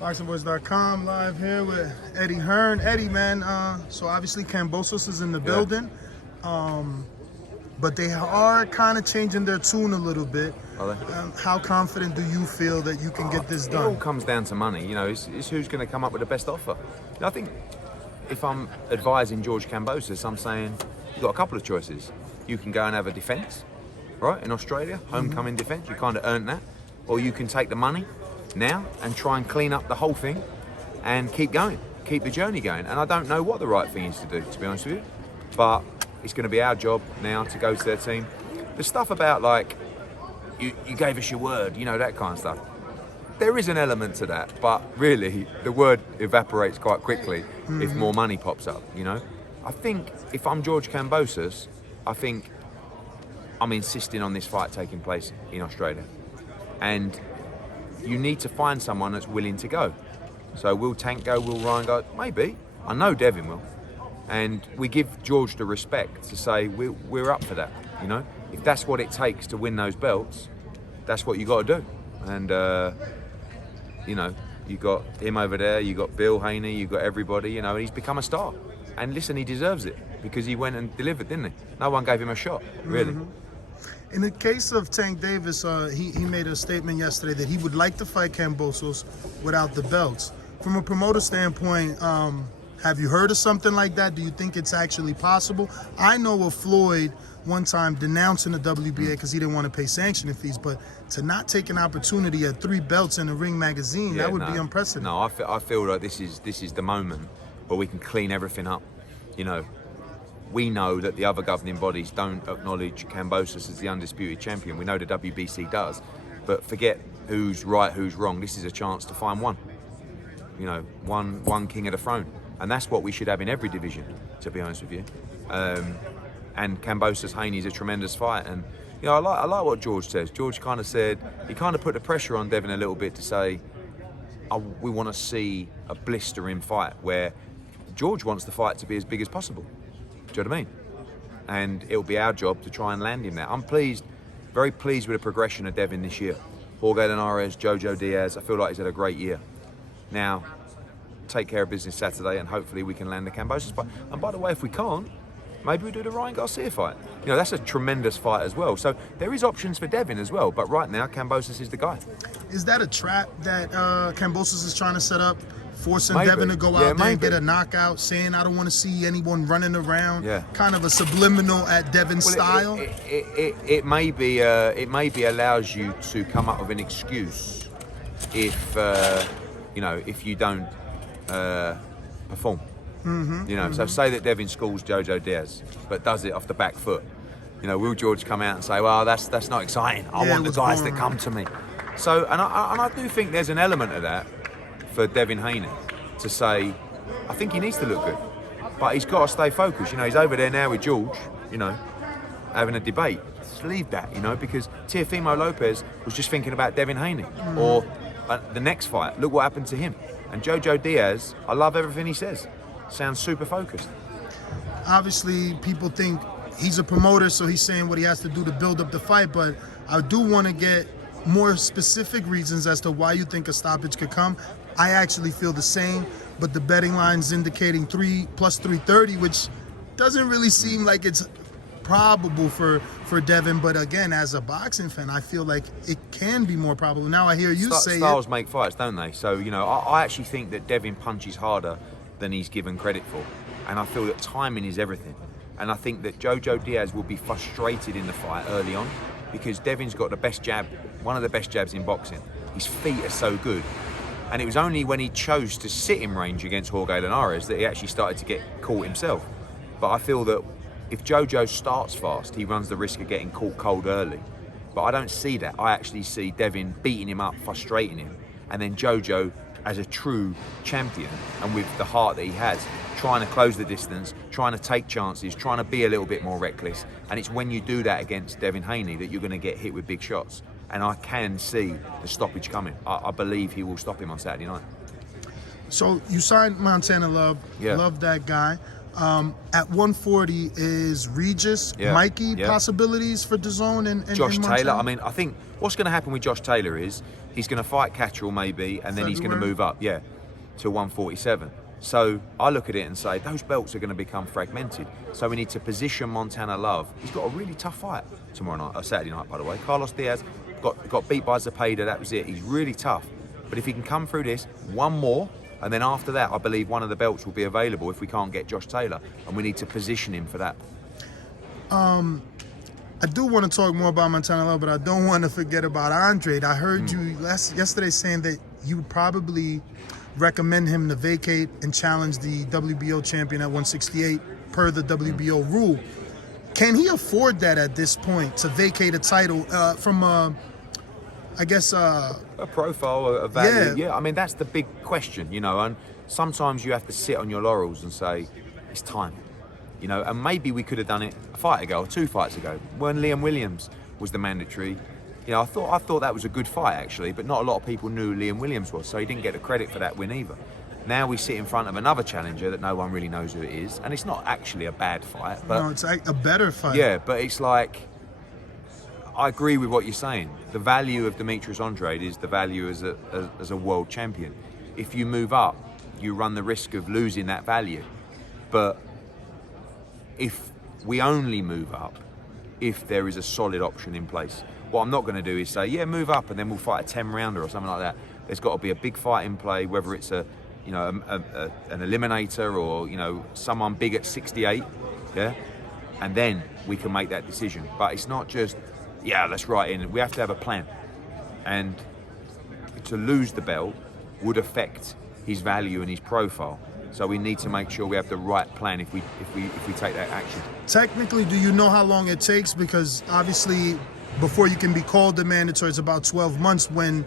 ThaBoxingvoice.com, live here with Eddie Hearn. Eddie, man, so obviously Kambosos is in the building, but they are kind of changing their tune a little bit. Are they? How confident do you feel that you can get this done? It all comes down to money. You know, it's who's going to come up with the best offer. And I think if I'm advising George Kambosos, I'm saying you've got a couple of choices. You can go and have a defence, right, in Australia, homecoming defence. You kind of earned that. Or you can take the money now and try and clean up the whole thing and keep going, keep the journey going. And I don't know what the right thing is to do, to be honest with you, but it's going to be our job now to go to their team. The stuff about like, you gave us your word, you know, that kind of stuff. There is an element to that, but really the word evaporates quite quickly if more money pops up, you know. I think if I'm George Kambosos, I think I'm insisting on this fight taking place in Australia. And you need to find someone that's willing to go. So will Tank go, will Ryan go? Maybe. I know Devin will. And we give George the respect to say we're up for that, you know? If that's what it takes to win those belts, that's what you got to do. And, you know, you got him over there, you got Bill, Haney, you got everybody, you know, and he's become a star. And listen, he deserves it because he went and delivered, didn't he? No one gave him a shot, really. In the case of Tank Davis, he made a statement yesterday that he would like to fight Kambosos without the belts. From a promoter standpoint, have you heard of something like that? Do you think it's actually possible? I know of Floyd one time denouncing the WBA because he didn't want to pay sanctioning fees, but to not take an opportunity at 3 belts in a Ring magazine, that would be unprecedented. No, I feel like this is the moment where we can clean everything up, you know. We know that the other governing bodies don't acknowledge Kambosos as the undisputed champion. We know the WBC does, but forget who's right, who's wrong. This is a chance to find one, you know, one king of the throne. And that's what we should have in every division, to be honest with you. And Kambosos Haney is a tremendous fight. And, you know, I like what George says. George kind of said, he kind of put the pressure on Devin a little bit to say, we want to see a blistering fight where George wants the fight to be as big as possible. Do you know what I mean? And it'll be our job to try and land him there. I'm pleased, very pleased with the progression of Devin this year. Jorge Linares, Jojo Diaz, I feel like he's had a great year. Now, take care of business Saturday and hopefully we can land the Kambosos fight. And by the way, if we can't, maybe we do the Ryan Garcia fight. You know, that's a tremendous fight as well. So there is options for Devin as well, but right now, Kambosos is the guy. Is that a trap that Kambosos is trying to set up? Forcing Devin to go out there and get a knockout, saying I don't want to see anyone running around. Kind of a subliminal at Devin's style. It maybe allows you to come up with an excuse if you know, if you don't perform. You know, so say that Devin schools Jojo Diaz, but does it off the back foot. You know, will George come out and say, well, that's not exciting. I want the guys that come to me. So, and I do think there's an element of that for Devin Haney to say, I think he needs to look good, but he's got to stay focused. You know, he's over there now with George, you know, having a debate. Just leave that, you know, because Teofimo Lopez was just thinking about Devin Haney or the next fight. Look what happened to him. And Jojo Diaz, I love everything he says. Sounds super focused. Obviously, people think he's a promoter, so he's saying what he has to do to build up the fight, but I do want to get more specific reasons as to why you think a stoppage could come. I actually feel the same, but the betting line's indicating 3 plus 330, which doesn't really seem like it's probable for Devin. But again, as a boxing fan, I feel like it can be more probable. Now I hear you say styles make fights, don't they? So, you know, I actually think that Devin punches harder than he's given credit for. And I feel that timing is everything. And I think that Jojo Diaz will be frustrated in the fight early on because Devin's got the best jab, one of the best jabs in boxing. His feet are so good. And it was only when he chose to sit in range against Jorge Linares that he actually started to get caught himself. But I feel that if Jojo starts fast, he runs the risk of getting caught cold early. But I don't see that. I actually see Devin beating him up, frustrating him. And then Jojo, as a true champion, and with the heart that he has, trying to close the distance, trying to take chances, trying to be a little bit more reckless. And it's when you do that against Devin Haney that you're going to get hit with big shots. And I can see the stoppage coming. I believe he will stop him on Saturday night. So you signed Montana Love. Love that guy. At 140, is Regis, Mikey possibilities for Dazn and Josh and Taylor? Montana? I mean, I think what's going to happen with Josh Taylor is he's going to fight Catterall maybe, and then he's going to move up, to 147. So I look at it and say those belts are going to become fragmented. So we need to position Montana Love. He's got a really tough fight tomorrow night, or Saturday night, by the way. Carlos Diaz got beat by Zepeda. That was it. He's really tough. But if he can come through this, one more, and then after that, I believe one of the belts will be available if we can't get Josh Taylor, and we need to position him for that. I do want to talk more about Montana Love, but I don't want to forget about Andre. I heard you yesterday saying that you would probably recommend him to vacate and challenge the WBO champion at 168 per the WBO rule. Can he afford that at this point, to vacate a title from I guess a profile, a value? Yeah, I mean, that's the big question, you know, and sometimes you have to sit on your laurels and say, it's time, you know, and maybe we could have done it a fight ago or 2 fights ago when Liam Williams was the mandatory. You know, I thought that was a good fight actually, but not a lot of people knew Liam Williams was, so he didn't get the credit for that win either. Now we sit in front of another challenger that no one really knows who it is, and it's not actually a bad fight. But no, it's a better fight. Yeah, but it's like, I agree with what you're saying. The value of Demetrius Andrade is the value as a world champion. If you move up, you run the risk of losing that value. But if we only move up if there is a solid option in place. What I'm not going to do is say, yeah, move up and then we'll fight a 10-rounder or something like that. There's got to be a big fight in play, whether it's an eliminator or, you know, someone big at 68, yeah? And then we can make that decision. But it's not just, yeah, let's write in. We have to have a plan. And to lose the belt would affect his value and his profile. So we need to make sure we have the right plan if we take that action. Technically, do you know how long it takes? Because obviously, before you can be called the mandatory, it's about 12 months when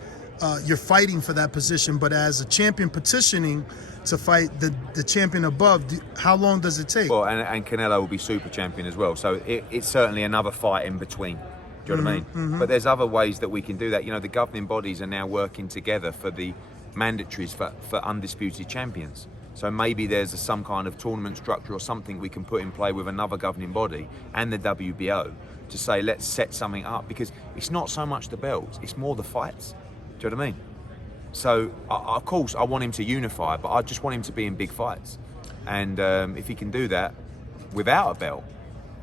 you're fighting for that position. But as a champion petitioning to fight the champion above, how long does it take? Well, and Canelo will be super champion as well. So it's certainly another fight in between. Do you know what I mean? Mm-hmm. But there's other ways that we can do that. You know, the governing bodies are now working together for the mandatories for undisputed champions. So maybe there's some kind of tournament structure or something we can put in play with another governing body and the WBO to say, let's set something up, because it's not so much the belts, it's more the fights. Do you know what I mean? So, of course, I want him to unify, but I just want him to be in big fights. And if he can do that without a belt,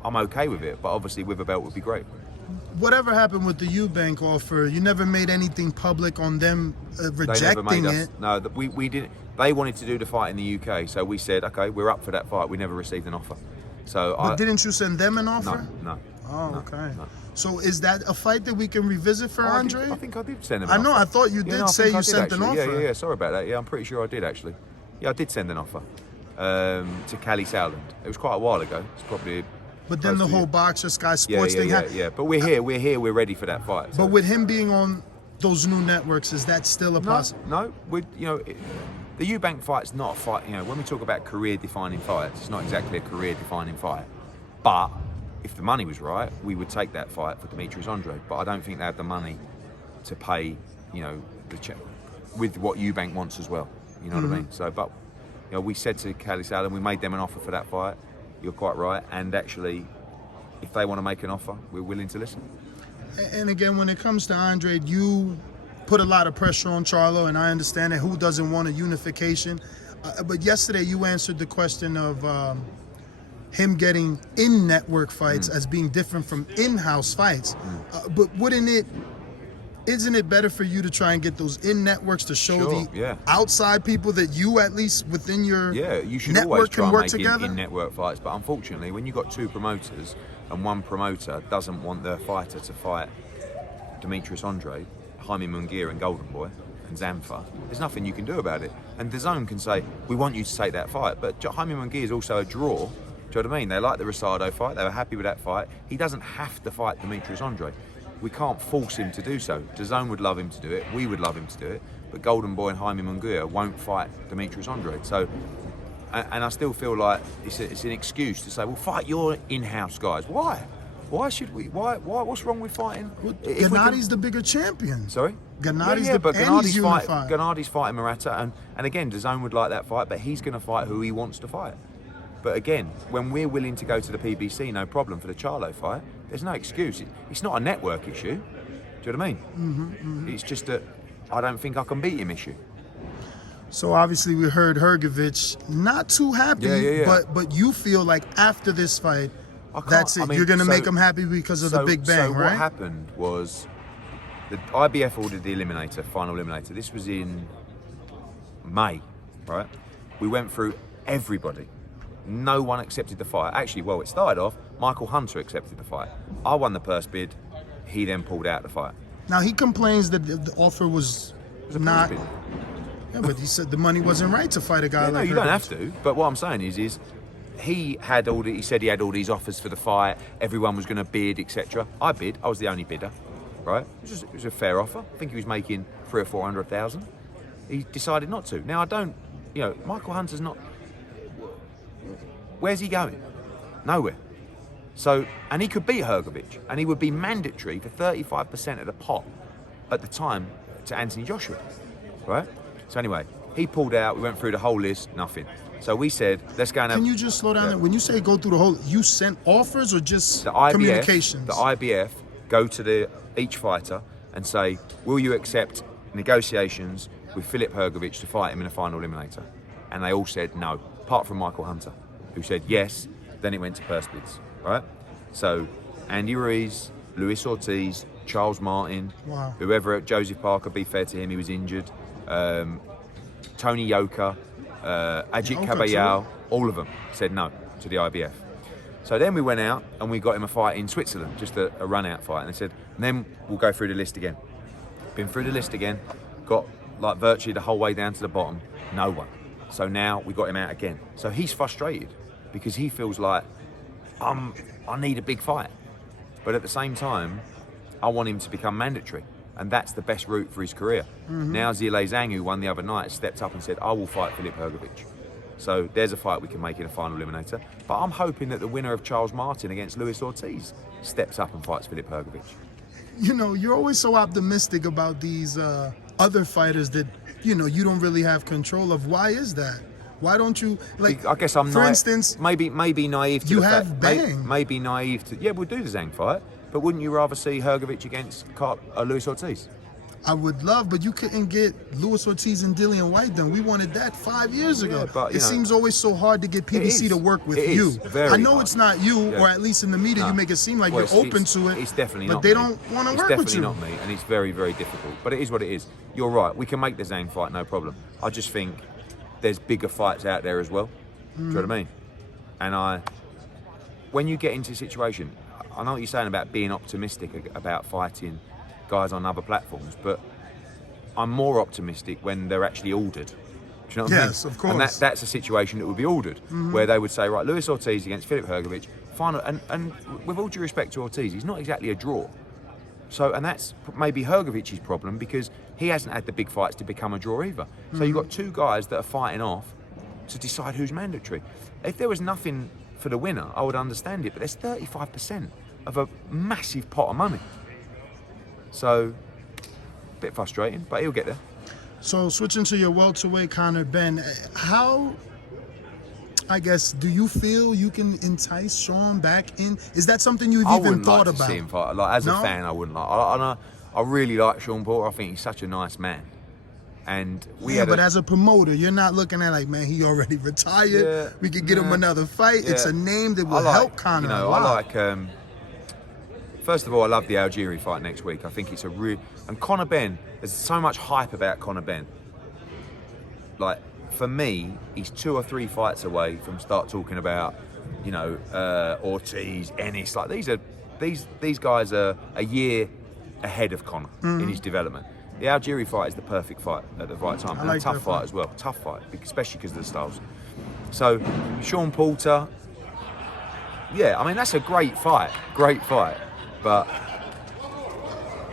I'm okay with it. But obviously with a belt would be great. Whatever happened with the Eubank offer, you never made anything public on them rejecting They never made us. it. No, we didn't. They wanted to do the fight in the UK, so we said, okay, we're up for that fight. We never received an offer. So but didn't you send them an offer? No. Oh, okay. No. So is that a fight that we can revisit for Andre? I think I did send him an offer. I know, I thought you did say you sent an offer. Yeah, sorry about that. Yeah, I'm pretty sure I did actually. Yeah, I did send an offer to Cali Southland. It was quite a while ago. It's probably... But then the whole Boxer Sky Sports thing happened. Yeah. But we're here, we're ready for that fight. So. But with him being on those new networks, is that still a possibility? No, the Eubank fight's not a fight. You know, when we talk about career-defining fights, it's not exactly a career-defining fight. But if the money was right, we would take that fight for Demetrius Andrade. But I don't think they have the money to pay, you know, with what Eubank wants as well. You know what I mean? So, but you know, we said to Cali Southland, we made them an offer for that fight. You're quite right. And actually, if they want to make an offer, we're willing to listen. And again, when it comes to Andre, you put a lot of pressure on Charlo, and I understand that. Who doesn't want a unification? But yesterday you answered the question of him getting in-network fights as being different from in-house fights. But isn't it better for you to try and get those in-networks to show outside people that you, at least within your you should network, always try can work and make together? in-network fights. But unfortunately, when you've got two promoters and one promoter doesn't want their fighter to fight Demetrius Andrade, Jaime Munguia and Golden Boy and Zamfa, there's nothing you can do about it. And Dazn can say, we want you to take that fight. But Jaime Munguia is also a draw. Do you know what I mean? They like the Rosado fight. They were happy with that fight. He doesn't have to fight Demetrius Andrade. We can't force him to do so. Dazn would love him to do it. We would love him to do it. But Golden Boy and Jaime Munguia won't fight Demetrius Andrade. So, and I still feel like it's an excuse to say, well, fight your in-house guys. Why? Why should we? Why? What's wrong with fighting? Well, Gennadi's the bigger champion. Sorry? Gennadi's but Gennadi's Gennadi's fighting Murata, and again, Dazn would like that fight, but he's going to fight who he wants to fight. But again, when we're willing to go to the PBC, no problem, for the Charlo fight, there's no excuse. It's not a network issue. Do you know what I mean? It's just that I don't think I can beat him issue. So obviously we heard Hrgović not too happy, Yeah. but you feel like after this fight, I can't- that's it. I mean, You're gonna so- make him happy because of the Big Bang, so right? what happened was the IBF ordered the eliminator, final eliminator. This was in May, right? We went through everybody. No one accepted the fight. Actually, well, it started off, Michael Hunter accepted the fight. I won the purse bid. He then pulled out the fight. Now he complains that the offer was not. Purse bid. Yeah, but he said the money wasn't right to fight a guy Yeah, like no, you don't Hrgović. have to. But what I'm saying is he said he had all these offers for the fight. Everyone was going to bid, etc. I bid. I was the only bidder, right? It was a fair offer. I think he was making 300,000 or 400,000. He decided not to. Now I don't. Michael Hunter's not. Where's he going? Nowhere. So, and he could beat Hrgović, and he would be mandatory for 35% of the pot at the time to Anthony Joshua, right? So anyway, he pulled out. We went through the whole list. Nothing. So we said, let's go and have. Can you just slow down there? When you say go through the whole, you sent offers or just the IBF, communications? The IBF go to each fighter and say, will you accept negotiations with Filip Hrgović to fight him in a final eliminator? And they all said no, apart from Michael Hunter, who said yes. Then it went to purse bids, right? So Andy Ruiz, Luis Ortiz, Charles Martin, Wow. whoever, Joseph Parker, be fair to him, he was injured. Tony Yoka, Ajit Yoka Caballal, too? all of them said no to the IBF. So then we went out and we got him a fight in Switzerland, just a run-out fight. And they said, and then we'll go through the list again. Been through the list again, got like virtually the whole way down to the bottom, no one. So now we got him out again. So he's frustrated because he feels like, I need a big fight. But at the same time, I want him to become mandatory. And that's the best route for his career. Now Zhilei Zhang, who won the other night, stepped up and said, I will fight Filip Hrgović. So there's a fight we can make in a final eliminator. But I'm hoping that the winner of Charles Martin against Luis Ortiz steps up and fights Filip Hrgović. You're always so optimistic about these other fighters that, you don't really have control of. Why is that? Why don't you, like, I guess I'm for instance, maybe naive to you the have fact, Bang. maybe naive to, we'll do the Zhang fight, but wouldn't you rather see Hrgović against Luis Ortiz? I would love, but you couldn't get Luis Ortiz and Dillian White done. We wanted that 5 years ago. but, it seems always so hard to get PBC to work with It you. is very I know hard. it's not you, Yeah. or at least in the media, you make it seem like Well, you're open to it. It's definitely but not they me. don't want to It's work with definitely you. not me, and it's very, very difficult. But it is what it is. You're right. We can make the Zhang fight, no problem. I just think there's bigger fights out there as well. Do you know what I mean? And when you get into a situation, I know what you're saying about being optimistic about fighting guys on other platforms, but I'm more optimistic when they're actually ordered. Do you know what I mean? Yes, of course. And that's a situation that would be ordered, where they would say, right, Luis Ortiz against Filip Hrgović, final. And with all due respect to Ortiz, he's not exactly a draw. So, and that's maybe Hrgovic's problem because he hasn't had the big fights to become a draw either. So you've got two guys that are fighting off to decide who's mandatory. If there was nothing for the winner, I would understand it, but there's 35% of a massive pot of money. So, a bit frustrating, but he'll get there. So switching to your welterweight, Conor Ben, how, I guess, do you feel you can entice Sean back in? Is that something you've I even wouldn't thought like to about? see him fight. Like, as No? a fan, I wouldn't like. I really like Sean Porter. I think he's such a nice man. And But as a promoter, you're not looking at like, man, he already retired. Yeah, We could get him another fight. It's a name that will help Conor a lot. I like. First of all, I love the Algieri fight next week. I think it's a real. And Conor Ben, there's so much hype about Conor Ben. Like, for me, he's 2 or 3 fights away from start talking about, Ortiz, Ennis. Like, these guys are a year ahead of Conor in his development. The Algieri fight is the perfect fight at the right time. I And like a tough that fight fight. as well. Tough fight, especially because of the styles. So, Sean Porter, yeah, I mean, that's a great fight. But,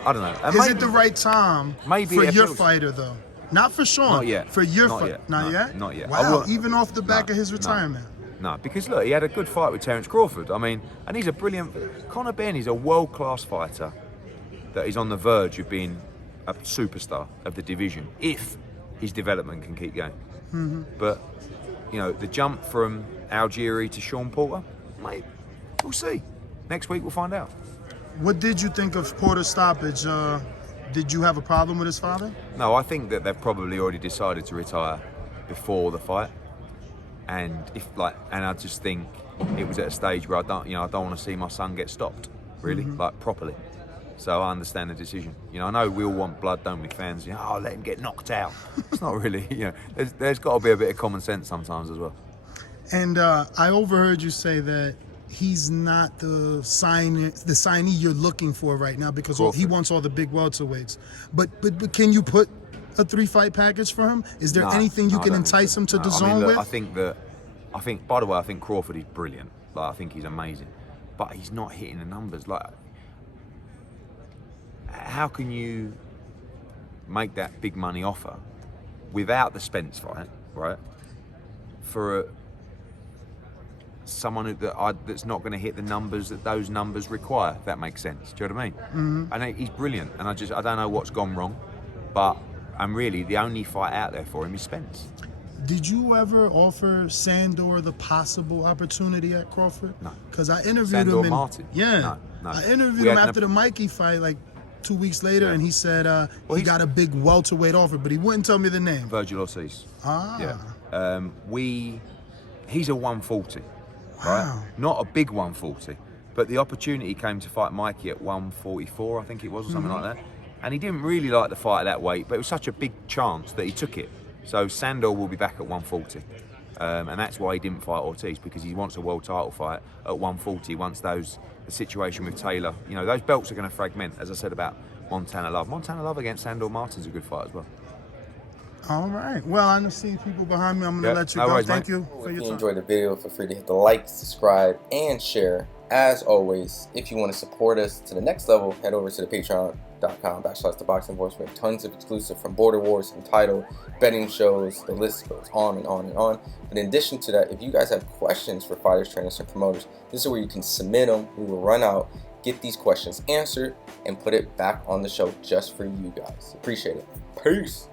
I don't know. And Is it the right time maybe for it your appeals. fighter, though? Not for Sean. Not yet. For your Not fighter. yet. Not No, yet? not yet. I Wow, will- even off the back No, of his no. retirement. No, because look, he had a good fight with Terence Crawford. I mean, and he's a brilliant. Conor Ben is a world-class fighter that is on the verge of being a superstar of the division if his development can keep going. But, you know, the jump from Algieri to Sean Porter, mate, we'll see. Next week we'll find out. What did you think of Porter's stoppage? Did you have a problem with his father? No, I think that they've probably already decided to retire before the fight. And I just think it was at a stage where I don't want to see my son get stopped, really, like properly. So I understand the decision. You know, I know we all want blood, don't we, fans? You know, oh, let him get knocked out. It's not really, you know, there's got to be a bit of common sense sometimes as well. And I overheard you say that he's not the signee you're looking for right now because he wants all the big welterweights. But can you put a 3-fight package for him? Is there anything you can entice him to DAZN with? I think, by the way, I think Crawford is brilliant. Like, I think he's amazing. But he's not hitting the numbers. Like, how can you make that big money offer without the Spence fight, right? For someone that's not going to hit the numbers that those numbers require, if that makes sense. Do you know what I mean? And he's brilliant, and I don't know what's gone wrong, and really the only fight out there for him is Spence. Did you ever offer Sandor the possible opportunity at Crawford? No. Because I interviewed Sandor him. Martin? Yeah. No. I interviewed him after the Mikey fight, like 2 weeks later, and he said he got a big welterweight offer, but he wouldn't tell me the name. Virgil Ortiz. Ah. Yeah. He's a 140. Wow. Right? Not a big 140, but the opportunity came to fight Mikey at 144, I think it was, or something like that. And he didn't really like the fight at that weight, but it was such a big chance that he took it. So Sandor will be back at 140. And that's why he didn't fight Ortiz, because he wants a world title fight at 140 once the situation with Taylor, you know, those belts are going to fragment, as I said about Montana Love. Montana Love against Sandor Martin's a good fight as well. All right. Well, I see people behind me. I'm going to let you go. Worries, Thank mate. you for If your you time. enjoyed the video, feel free to hit the like, subscribe, and share. As always, if you want to support us to the next level, head over to the patreon.com/ThaBoxingVoice. We have tons of exclusive from Border Wars, Entitled, betting shows, the list goes on and on and on. But in addition to that, if you guys have questions for fighters, trainers, and promoters, this is where you can submit them. We will run out, get these questions answered, and put it back on the show just for you guys. Appreciate it. Peace.